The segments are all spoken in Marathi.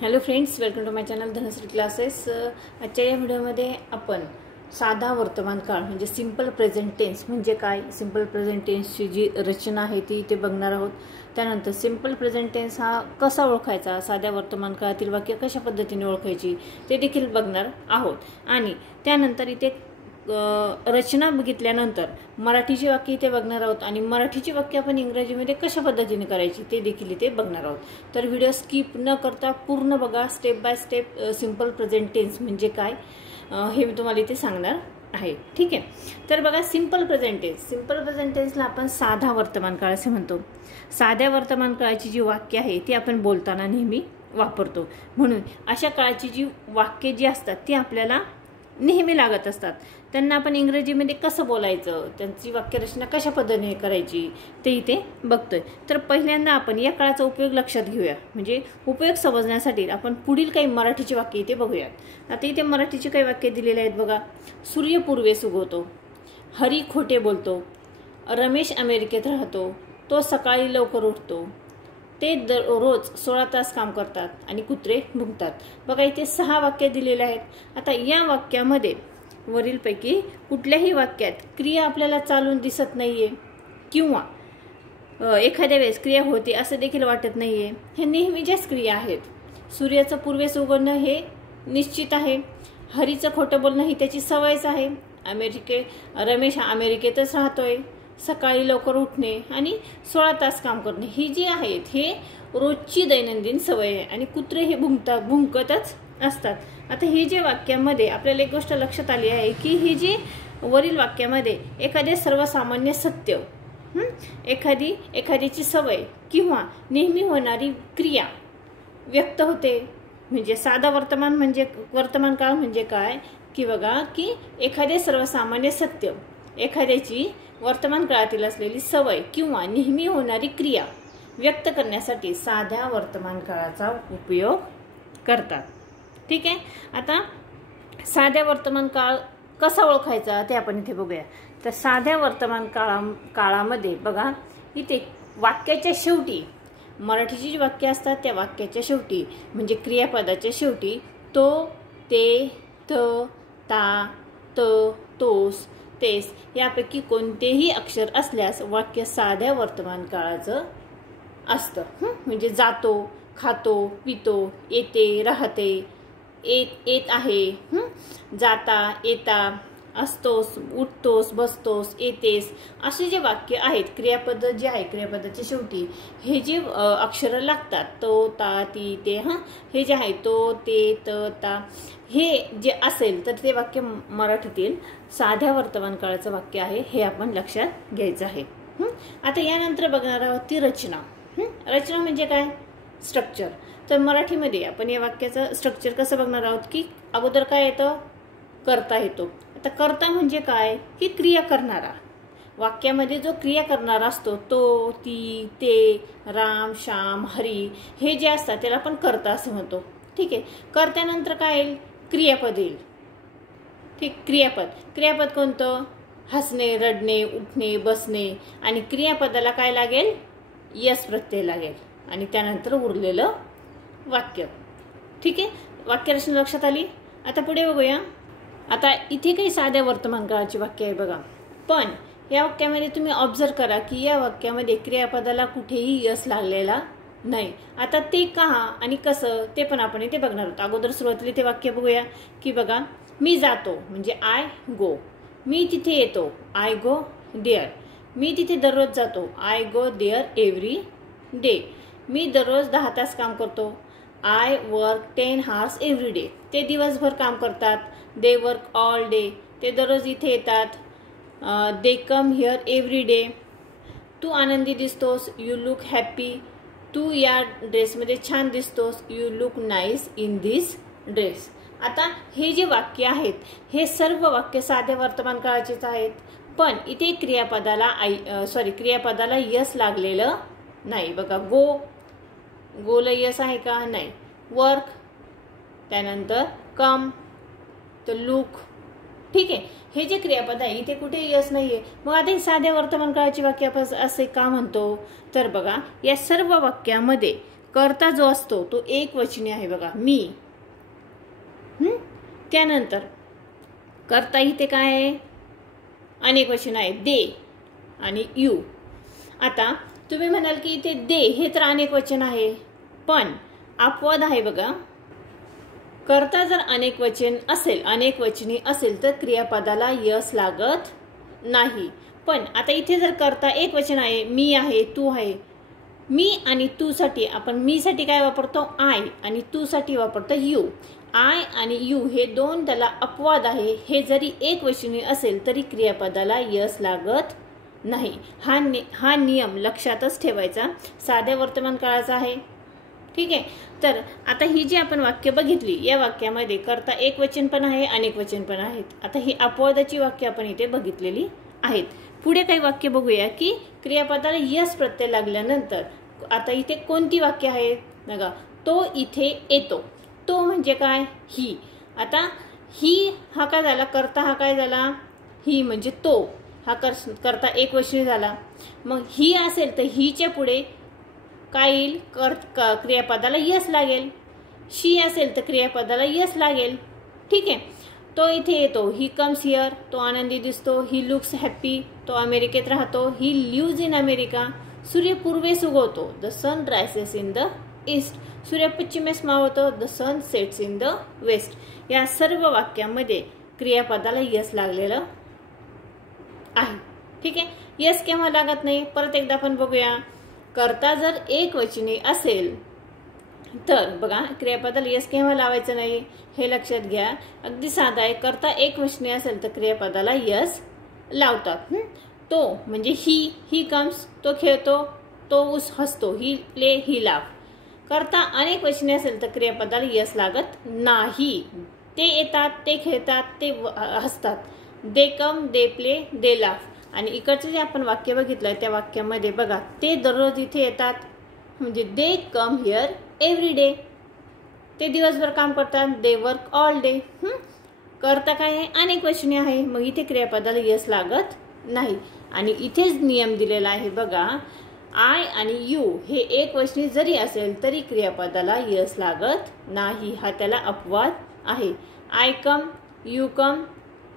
Hello friends, welcome to my channel Dhanashree classes. आजच्या या व्हिडिओमध्ये आपण साधा वर्तमान काळ म्हणजे सिंपल प्रेझेंट टेन्स म्हणजे काय, सिंपल प्रेझेंट टेन्सची जी रचना आहे ती इथे बघणार आहोत। त्यानंतर सिंपल प्रेझेंट टेन्स हा कसा ओळखायचा, साध्या वर्तमान काळातील वाक्य कशा पद्धतीने ओळखायची ते देखील बघणार आहोत। आणि त्यानंतर इथे रचना बघितल्यानंतर मराठीची वाक्य इथे बघणार आहोत आणि मराठीची वाक्य आपण इंग्रजीमध्ये कशा पद्धतीने करायची ते देखील इथे बघणार आहोत। तर व्हिडिओ स्किप न करता पूर्ण बघा, step by step simple present tense म्हणजे काय हे मी तुम्हाला इथे सांगणार आहे। ठीक आहे, तर बघा सिंपल प्रेझेंट टेन्सला आपण साधा वर्तमान काळ असे म्हणतो। साध्या वर्तमान काळाची जी वाक्य आहे ती आपण बोलताना नेहमी वापरतो, म्हणून अशा काळाची जी वाक्य जी असतात ती आपल्याला नेहमी लागत असतात। त्यांना आपण इंग्रजीमध्ये कसं बोलायचं, त्यांची वाक्यरचना कशा पद्धतीने करायची ते इथे बघतोय। तर पहिल्यांदा आपण या काळाचा उपयोग लक्षात घेऊया, म्हणजे उपयोग समजण्यासाठी आपण पुढील काही मराठीची वाक्य इथे बघूयात। आता इथे मराठीची काही वाक्य दिलेली आहेत बघा। सूर्य पूर्वेस उगवतो, हरी खोटे बोलतो, रमेश अमेरिकेत राहतो, तो सकाळी लवकर उठतो, ते रोज 16 तास काम करतात आणि कुत्रे भुंकतात। बघा इथे 6 वाक्य दिलेले आहेत। आता या वाक्यामध्ये वरीलपैकी कुठल्याही वाक्यात क्रिया आपल्याला चालून दिसत नाहीये किंवा एखाद्या वेळेस क्रिया होते असं देखील वाटत नाहीये। हे नेहमीच्याच क्रिया आहेत। सूर्याचं पूर्वेस उगवणं हे निश्चित आहे, हरीचं खोटं बोलणं ही त्याची सवयच आहे, रमेश हा अमेरिकेतच राहतोय, सकाळी लवकर उठणे आणि 16 तास काम करणे ही जी आहेत हे रोजची दैनंदिन सवय आहे आणि कुत्रे हे भुंकतच असतात। आता हे जे वाक्यामध्ये आपल्याला एक गोष्ट लक्षात आली आहे की हे जे वरील वाक्यामध्ये एखादे सर्वसामान्य सत्य, एखाद्याची सवय किंवा नेहमी होणारी क्रिया व्यक्त होते। म्हणजे साधा वर्तमान काळ म्हणजे काय की बघा की एखादे सर्वसामान्य सत्य, एखाद्याची वर्तमान काळातील असलेली सवय किंवा नेहमी होणारी क्रिया व्यक्त करण्यासाठी साध्या वर्तमान काळाचा उपयोग करतात। ठीक आहे, आता साध्या वर्तमान काळ कसा ओळखायचा ते आपण इथे बघूया। तर साध्या वर्तमान काळामध्ये बघा इथे वाक्याच्या शेवटी मराठीची जी वाक्य असतात त्या वाक्याच्या शेवटी म्हणजे क्रियापदाच्या शेवटी तो, ते, त, ता, त, तोस, तेस यापैकी कोणतेही अक्षर असल्यास वाक्य साध्या वर्तमान काळाचं असतं। म्हणजे जातो, खातो, पितो, येते, राहते, येत आहे, जाता, येता, असतोस, उठतोस, बसतोस, येतेस असे जे वाक्य आहेत, क्रियापद जे आहे क्रियापदाच्या शेवटी हे जे अक्षर लागतात तो, ता, ती, ते, हे जे आहे तो, ते, त, ता हे जे असेल तर ते वाक्य मराठीतील साध्या वर्तमान काळाचं वाक्य आहे हे आपण लक्षात घ्यायचं आहे। आता यानंतर बघणार आहोत ती रचना। रचना म्हणजे काय, स्ट्रक्चर। तर मराठीमध्ये आपण या वाक्याचं स्ट्रक्चर कसं बघणार आहोत की अगोदर काय येतं, कर्ता येतो। आता कर्ता म्हणजे काय की क्रिया करणारा, वाक्यामध्ये जो क्रिया करणारा असतो तो, ती, ते, राम, श्याम, हरी हे जे असतात त्याला आपण कर्ता असं म्हणतो। ठीक आहे, कर्त्यानंतर काय येईल, क्रियापद येईल। ठीक, क्रियापद कोणतं, हसणे, रडणे, उठणे, बसणे आणि क्रियापदाला काय लागेल, यस प्रत्यय लागेल आणि त्यानंतर उरलेलं वाक्य। ठीक आहे, वाक्यरचना लक्षात आली। आता पुढे बघूया। आता इथे काही साध्या वर्तमान काळाची वाक्य आहे बघा, पण या वाक्यामध्ये तुम्ही ऑब्झर्व करा की या वाक्यामध्ये क्रियापदाला कुठेही यस लागलेला नाही। आता ते का आणि कसं ते पण आपण इथे बघणार आहोत। अगोदर सुरुवातीला ते वाक्य बघूया की बघा, मी जातो म्हणजे आय गो, मी तिथे येतो आय गो देअर, मी तिथे दररोज जातो I go there every day, मी दररोज 10 तास काम करतो I work 10 hours every day, ते दिवसभर काम करतात दे वर्क ऑल डे, ते दररोज इथे येतात they come here every day, तू आनंदी दिसतोस यू लुक हॅपी, तू या ड्रेसमध्ये छान दिसतोस you look nice in this dress. आता हे जे वाक्य आहेत हे सर्व वाक्य साध्या वर्तमान काळाचेच आहेत, पण इथे क्रियापदाला यस लागलेलं नाही। बघा गोला यस आहे का, नाही। वर्क, त्यानंतर कम, तर लुक। ठीक आहे, हे जे क्रियापद आहे इथे कुठे यस नाहीये। मग आता साध्या वर्तमान काळाची वाक्य आपण असे का म्हणतो, तर बघा या सर्व वाक्यामध्ये कर्ता जो असतो तो एकवचनी आहे बघा, मी. त्यानंतर कर्ता इथे काय आहे, अनेकवचन आहे, दे आणि यू. आता तुम्ही म्हणाल की इथे दे हे तर अनेकवचन आहे, पण अपवाद आहे बघा. कर्ता जर अनेकवचन असेल, अनेकवचनी असेल तर क्रियापदाला यस लागत नाही. पण आता इथे जर कर्ता एकवचन आहे, मी आहे, तू आहे, मी आणि तू साठी आपण मी साठी काय वापरतो, आय, आणि तू साठी वापरतो यू. आय आणि यू हे दोन त्याला अपवाद आहे. हे जरी एकवचनी असेल तरी क्रियापदाला यस लागत नाही. हा नियम लक्षातच ठेवायचा, साध्या वर्तमान काळाचा आहे. ठीक आहे. तर आता ही जी आपण वाक्य बघितली, या वाक्यामध्ये कर्ता एकवचन पण आहे, अनेकवचन पण आहेत. आता ही अपवादाची वाक्य आपण इथे बघितलेली आहेत. पुढे काही वाक्य बघूया की क्रियापदाला यस प्रत्यय लागल्यानंतर आता इथे कोणती वाक्य आहेत बघा. तो इथे येतो, तो म्हणजे काय, ही. आता ही हा काय झाला, कर्ता हा काय झाला, ही म्हणजे तो, हा कर्ता एकवचनी झाला. मग ही असेल तर हीच्या पुढे काय येईल, क्रियापदाला यस लागेल. शी असेल तर क्रियापदाला यस लागेल. ठीक आहे. तो इथे येतो, ही कम्स हिअर, तो आनंदी दिसतो. ही लुक्स हॅप्पी, तो अमेरिकेत राहतो. He lives in America. सूर्य पूर्वेस उगवतो, the sun rises in the east. सूर्य पश्चिमेस मावळतो, the sun sets in the west. या सर्व वाक्यामध्ये क्रियापदाला यस लागलेलं आहे. ठीक आहे. यस केव्हा लागत नाही, परत एकदा आपण बघूया. कर्ता जर एकवचनी असेल तर बघा क्रियापदाला यस केव्हा लावायचं नाही हे लक्षात घ्या. अगदी साधा आहे. कर्ता एकवचनी असेल तर क्रियापदाला यस लावतात. तो म्हणजे ही कम्स, तो खेळतो, तो ऊस हसतो. ही प्ले, ही लाफ. कर्ता अनेकवचनी असेल तर क्रियापदाला यस लागत नाही. ते येतात, ते खेळतात, ते हसतात. दे कम, दे प्ले, दे लाफ. आणि इकडचं जे आपण वाक्य बघितलंय त्या वाक्यामध्ये बघा, ते दररोज इथे येतात म्हणजे दे कम हिअर एव्हरी डे. ते दिवसभर काम करतात, दे वर्क ऑल डे. कर्ता काय आहे, अनेकवचनी आहे, मग इथे क्रियापदाला यस लागत नाही. आणि इथेच नियम दिलेला आहे बघा, आय आणि यू हे एकवचनी जरी असेल तरी क्रियापदाला यस लागत नाही. हा त्याला अपवाद आहे. I come,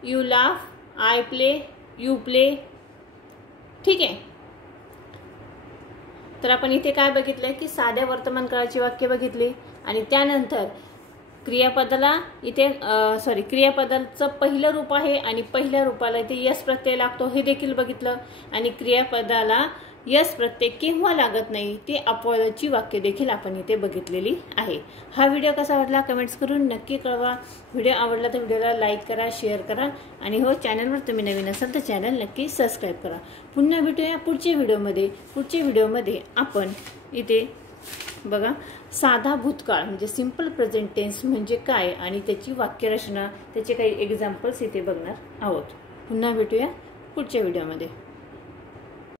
you laugh, I play, you play. ठीक आहे. तर आपण इथे काय बघितलंय की साध्या वर्तमान काळाची वाक्य बघितली आणि त्यानंतर क्रियापदाला इथे क्रियापदाचं पहिलं रूप आहे आणि पहिल्या रूपाला इथे यस प्रत्यय लागतो हे देखील बघितलं. आणि क्रियापदाला यस प्रत्यय केव्हा लागत नाही ते अपवादाची वाक्य देखील आपण इथे बघितलेली आहे. हा व्हिडिओ कसा वाटला कमेंट्स करून नक्की कळवा. व्हिडिओ आवडला तर व्हिडिओला लाईक करा, शेअर करा आणि हो चॅनलवर तुम्ही नवीन असाल तर चॅनल नक्की सबस्क्राईब करा. पुन्हा भेटूया पुढच्या व्हिडिओमध्ये आपण इथे बघा साधा भूतकाळ म्हणजे सिंपल प्रेझेंट टेन्स म्हणजे काय आणि त्याची वाक्यरचना, त्याचे काही एक्झाम्पल्स इथे बघणार आहोत. पुन्हा भेटूया पुढच्या व्हिडिओमध्ये.